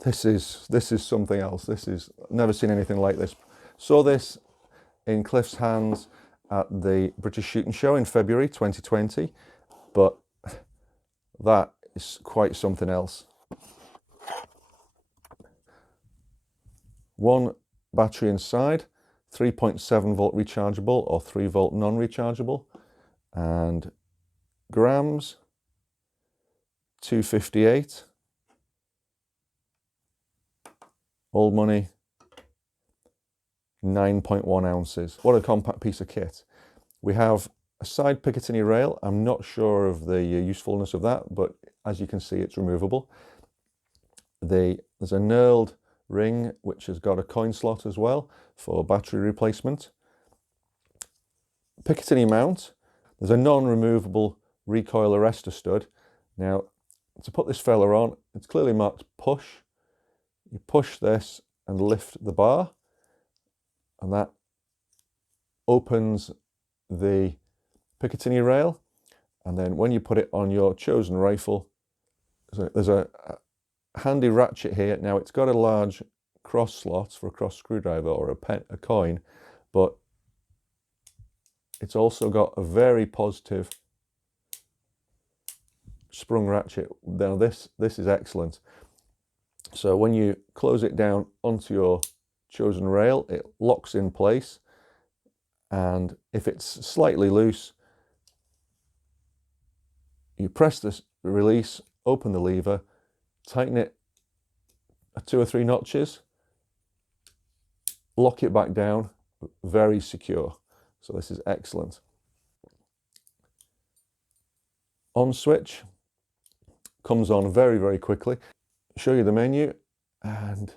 this is something else. Never seen anything like this. Saw this in Cliff's hands at the British Shooting Show in February 2020, but that is quite something else. One battery inside, 3.7 volt rechargeable or 3 volt non-rechargeable, and grams 258. Old money 9.1 ounces. What a compact piece of kit. We have a side Picatinny rail. I'm not sure of the usefulness of that, but as you can see, it's removable. There's a knurled ring which has got a coin slot as well for battery replacement. Picatinny mount. There's a non-removable recoil arrester stud. Now, to put this fella on, it's clearly marked push. You push this and lift the bar, and that opens the Picatinny rail. And then when you put it on your chosen rifle, there's a handy ratchet here. Now, it's got a large cross slot for a cross screwdriver or a coin, but it's also got a very positive sprung ratchet. Now this is excellent. So when you close it down onto your chosen rail, it locks in place, and if it's slightly loose, you press this release, open the lever, tighten it 2 or 3 notches, lock it back down, very secure. So this is excellent. On switch comes on very, very quickly. Show you the menu, and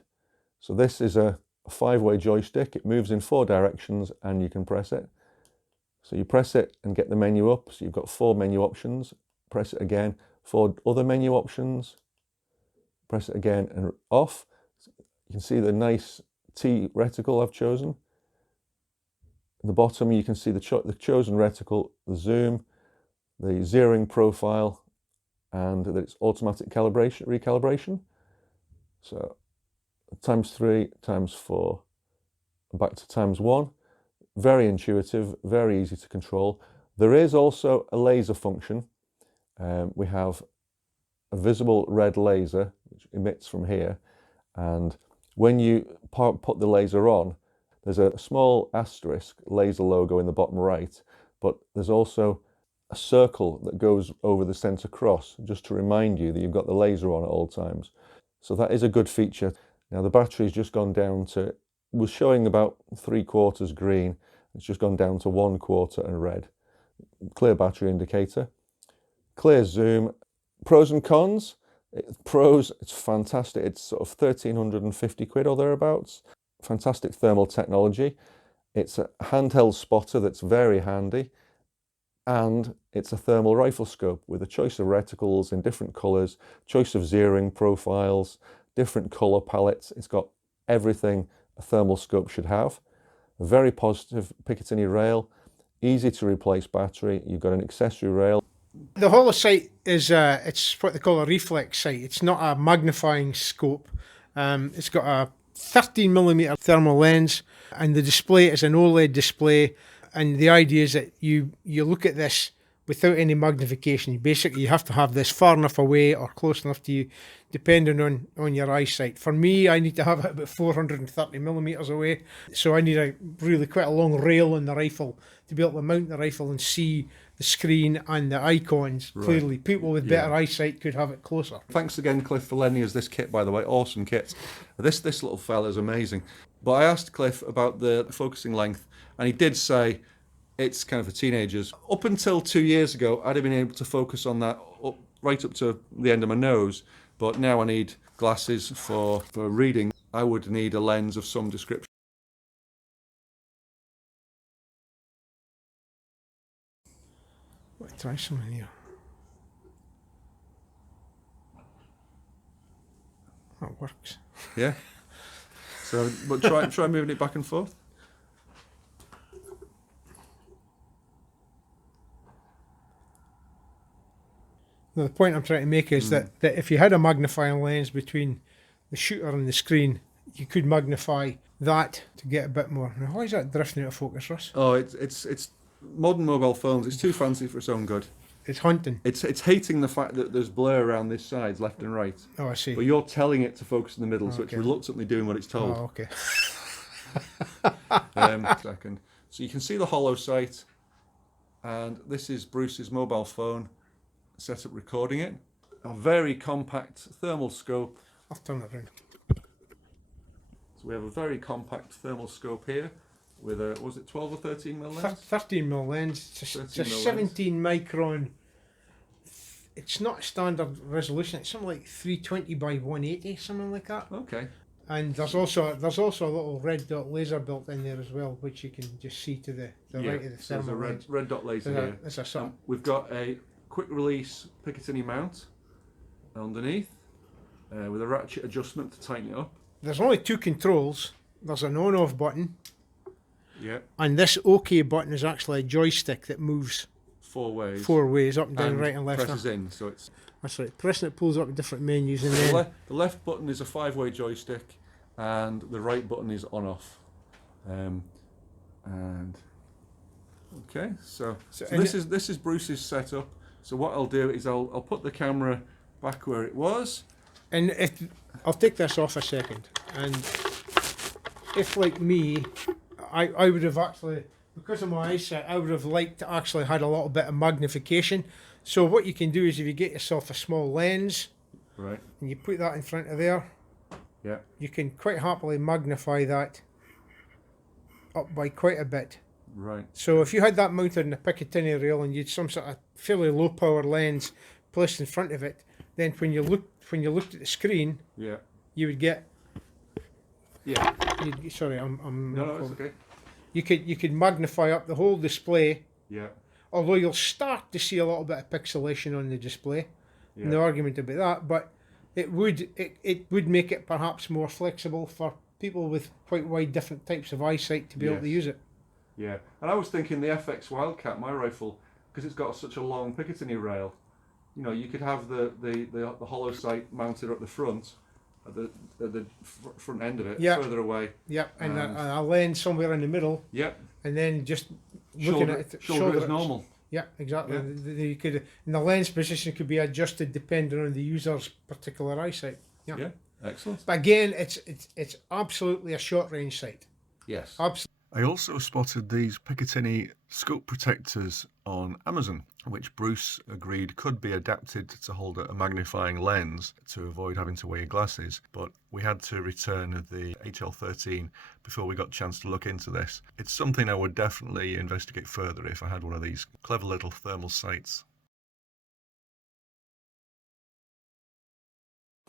so this is a 5-way joystick. It moves in 4 directions and you can press it. So you press it and get the menu up. So you've got 4 menu options. Press it again, 4 other menu options. Press it again and off. You can see the nice T reticle I've chosen. At the bottom you can see the chosen reticle, the zoom, the zeroing profile, and that it's automatic recalibration. So ×3, ×4, and back to ×1. Very intuitive, very easy to control. There is also a laser function. We have a visible red laser which emits from here, and when you put the laser on, there's a small asterisk laser logo in the bottom right, but there's also a circle that goes over the center cross just to remind you that you've got the laser on at all times. So that is a good feature. Now the battery's just gone down to, was showing about 3/4 green, it's just gone down to 1/4 and red. Clear battery indicator. Clear zoom. Pros and cons. Pros, it's fantastic. It's sort of 1,350 quid or thereabouts. Fantastic thermal technology. It's a handheld spotter that's very handy. And it's a thermal rifle scope with a choice of reticles in different colours, choice of zeroing profiles, different colour palettes. It's got everything a thermal scope should have. A very positive Picatinny rail, easy to replace battery. You've got an accessory rail. The holo sight is it's what they call a reflex sight. It's not a magnifying scope. It's got a 13mm thermal lens, and the display is an OLED display. And the idea is that you look at this without any magnification. Basically, you have to have this far enough away or close enough to you, depending on your eyesight. For me, I need to have it about 430mm away. So I need really quite a long rail on the rifle to be able to mount the rifle and see the screen and the icons clearly. People with better eyesight could have it closer. Thanks again, Cliff, for lending us this kit, by the way. Awesome kit. This little fella is amazing. But I asked Cliff about the focusing length, and he did say it's kind of for teenagers. Up until 2 years ago, I'd have been able to focus on that right up to the end of my nose, but now I need glasses for reading. I would need a lens of some description. Let's try something here. That works. Yeah. So, but try moving it back and forth. Now, the point I'm trying to make is that if you had a magnifying lens between the shooter on the screen, you could magnify that to get a bit more. Now, why is that drifting out of focus, Russ? Oh, it's modern mobile phones. It's too fancy for its own good. It's hunting. It's hating the fact that there's blur around this sides, left and right. Oh, I see. But you're telling it to focus in the middle, so it's Okay. reluctantly doing what it's told. Oh, okay. Second. So you can see the holo sight, and this is Bruce's mobile phone set up recording it. A very compact thermal scope. I'll turn that around. So we have a very compact thermal scope here with a, was it 12 or 13 mil lens? 13 mil lens. It's a 13 mil 17 micron. It's not standard resolution. It's something like 320 by 180, something like that. Okay. And there's also a little red dot laser built in there as well, which you can just see to the right of the so there's thermal a lens. red dot laser here. It's a sort of, We've got a quick release Picatinny mount underneath with a ratchet adjustment to tighten it up. there's only two controls. There's an on-off button, Yeah. and this OK button is actually a joystick that moves 4 ways. 4 ways, up and down, and right and left. presses in, so it's That's right. Pressing it pulls up different menus, and the, then the left button is a 5-way joystick, and the right button is on/off. And okay, so this is Bruce's setup. So what I'll do is I'll put the camera back where it was. And I'll take this off a second, and if like me, I would have actually, because of my eyesight, I would have liked to actually had a little bit of magnification. So what you can do is if you get yourself a small lens, Right. and you put that in front of there, Yeah. you can quite happily magnify that up by quite a bit. Right. So if you had that mounted in a Picatinny rail and you'd some sort of fairly low power lens placed in front of it, then when you looked at the screen, Yeah. you would get. Yeah. Sorry, I'm. No, it's okay. You could magnify up the whole display, Yeah. although you'll start to see a little bit of pixelation on the display. Yeah. No argument about that, but it would make it perhaps more flexible for people with quite wide different types of eyesight to be able to use it. Yeah. And I was thinking the FX Wildcat, my rifle, because it's got such a long Picatinny rail. You know, you could have the holo sight mounted at the front, at the front end of it, Yeah. further away. Yep, and a lens somewhere in the middle, Yep. and then just looking at it, Shoulder as normal. Yeah, exactly. Yeah. You could, and the lens position could be adjusted depending on the user's particular eyesight. Yeah. Yeah. Excellent. But again, it's absolutely a short range sight. Yes. Absolutely. I also spotted these Picatinny scope protectors on Amazon, which Bruce agreed could be adapted to hold a magnifying lens to avoid having to wear your glasses, but we had to return the HL13 before we got a chance to look into this. It's something I would definitely investigate further if I had one of these clever little thermal sights.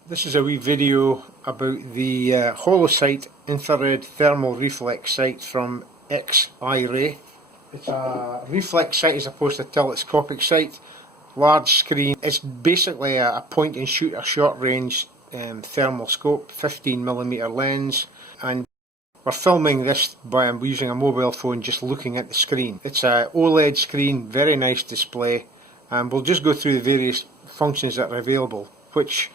This is a wee video about the HoloSight infrared thermal reflex sight from XHolo. It's a reflex sight as opposed to a telescopic sight. Large screen. It's basically a point and shoot, a short range thermal scope, 15mm lens, and we're filming this by using a mobile phone, just looking at the screen. It's a OLED screen, very nice display, and we'll just go through the various functions that are available, which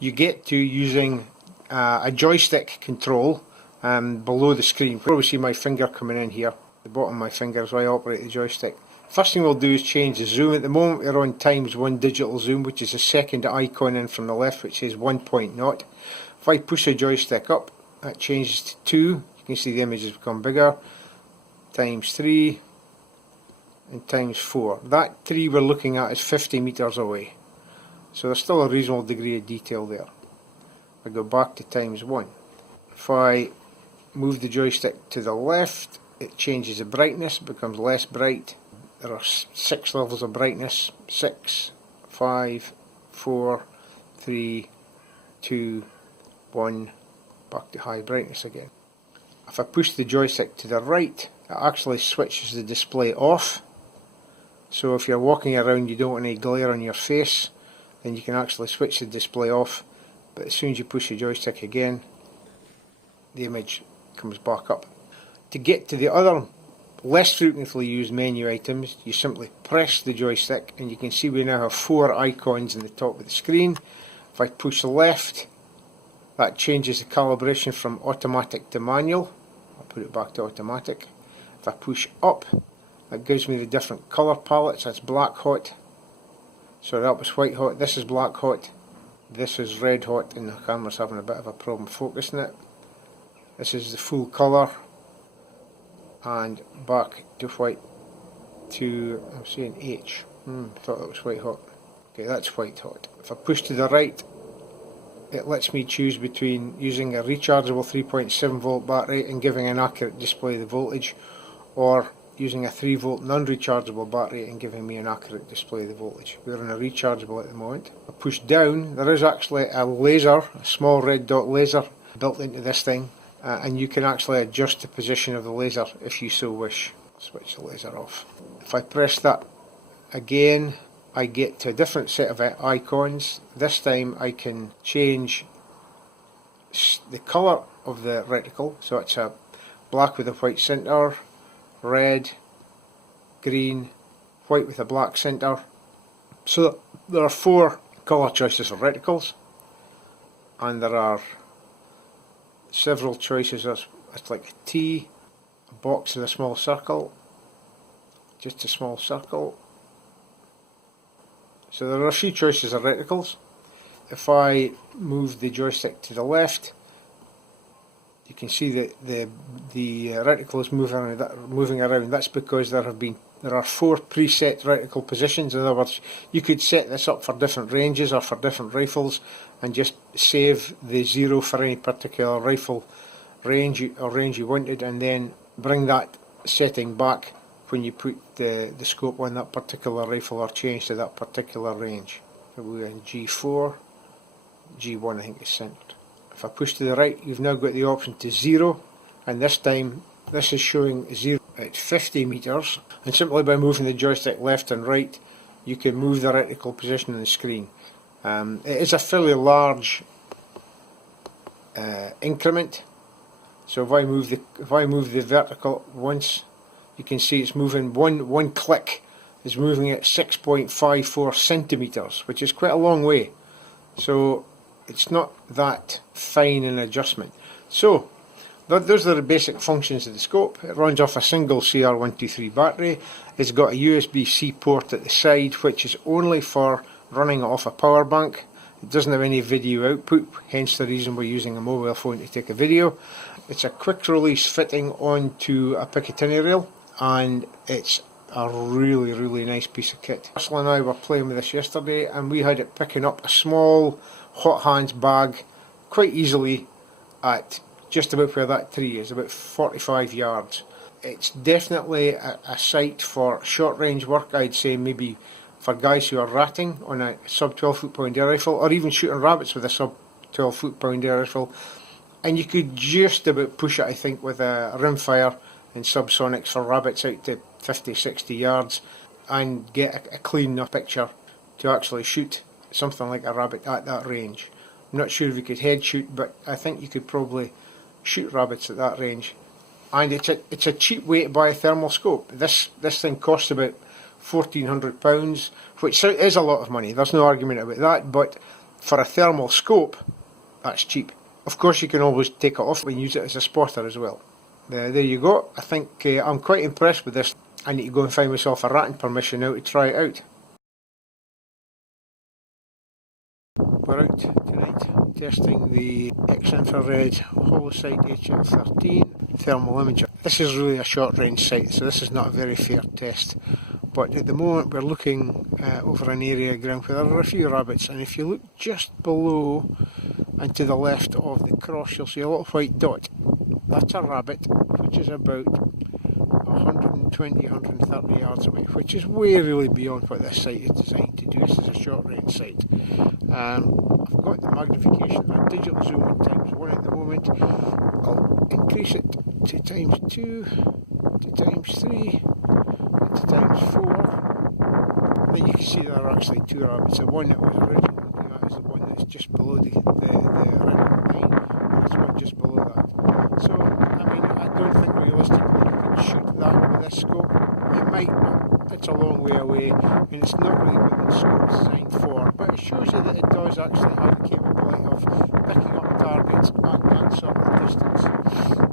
you get to using a joystick control below the screen. You probably see my finger coming in here, the bottom of my finger as I operate the joystick. First thing we'll do is change the zoom. At the moment we're on ×1 digital zoom, which is the second icon in from the left, which says 1.0. If I push the joystick up, that changes to 2. You can see the images become bigger. ×3 and ×4. That 3 we're looking at is 50 meters away. So there's still a reasonable degree of detail there. I go back to ×1. If I move the joystick to the left, it changes the brightness, it becomes less bright. There are 6 levels of brightness. 6, 5, 4, 3, 2, 1, back to high brightness again. If I push the joystick to the right, it actually switches the display off. So if you're walking around, you don't want any glare on your face, then you can actually switch the display off, but as soon as you push the joystick again, the image comes back up. To get to the other less frequently used menu items, you simply press the joystick and you can see we now have 4 icons in the top of the screen. If I push left, That changes the calibration from automatic to manual. I'll put it back to automatic. If I push up, that gives me the different colour palettes. That's black hot. So that was white hot. This is black hot. This is red hot, and the camera's having a bit of a problem focusing it. This is the full colour, and back to white to, I'm saying H. Thought that was white hot. Okay, that's white hot. If I push to the right, it lets me choose between using a rechargeable 3.7 volt battery and giving an accurate display of the voltage, or using a 3 volt non-rechargeable battery and giving me an accurate display of the voltage. We're on a rechargeable at the moment. I push down, there is actually a laser, a small red dot laser built into this thing, and you can actually adjust the position of the laser if you so wish. Switch the laser off. If I press that again, I get to a different set of icons. This time I can change the colour of the reticle, so it's a black with a white centre, red, green, white with a black centre. So there are 4 colour choices of reticles, and there are several choices. It's like a T, a box and a small circle, just a small circle. So there are a few choices of reticles. If I move the joystick to the left, you can see that the reticle is moving around. That's because there are 4 preset reticle positions. In other words, you could set this up for different ranges or for different rifles, and just save the 0 for any particular rifle range you wanted, and then bring that setting back when you put the scope on that particular rifle or change to that particular range. So we're in G4, G1 I think is centred. If I push to the right, you've now got the option to 0, and this time this is showing 0 at 50 metres, and simply by moving the joystick left and right you can move the reticle position on the screen. It is a fairly large increment, so if I move the vertical once, you can see it's moving one click is moving at 6.54 centimetres, which is quite a long way. So it's not that fine an adjustment. So those are the basic functions of the scope. It runs off a single CR123 battery. It's got a USB-C port at the side, which is only for running it off a power bank. It doesn't have any video output, hence the reason we're using a mobile phone to take a video. It's a quick release fitting onto a Picatinny rail, and it's a really nice piece of kit. Russell and I were playing with this yesterday, and we had it picking up a small hot hands bag quite easily at just about where that tree is, about 45 yards. It's definitely a site for short range work. I'd say maybe for guys who are ratting on a sub 12 foot pound air rifle, or even shooting rabbits with a sub 12 foot pound air rifle. And you could just about push it, I think, with a rimfire and subsonics for rabbits out to 50-60 yards, and get a clean enough picture to actually shoot something like a rabbit at that range. I'm not sure if you could head shoot, but I think you could probably shoot rabbits at that range. And it's a cheap way to buy a thermal scope. This thing costs about £1,400, which is a lot of money, there's no argument about that, but for a thermal scope, that's cheap. Of course you can always take it off and use it as a spotter as well. There you go. I think I'm quite impressed with this. I need to go and find myself a ratting permission now to try it out. We're out tonight testing the X-infrared Holocyte HL13 thermal imager. This is really a short range sight, so this is not a very fair test. But at the moment we're looking over an area of ground where there are a few rabbits, and if you look just below and to the left of the cross, you'll see a little white dot. That's a rabbit, which is about 120-130 yards away, which is way really beyond what this sight is designed to do. This is a short range sight. I've got the magnification and digital zoom on ×1 at the moment. I'll increase it to ×2, to ×3, and to ×4. And then you can see there are actually 2 rabbits. The one that was originally looking at is the one that's just below the red line, and there's one just below that. So, I mean, I don't think realistically you can shoot that with this scope. You might, but it's a long way away, and it's not really what the scope's designed for. But it shows you that it does actually have the capability of picking up targets targets at that sort of distance.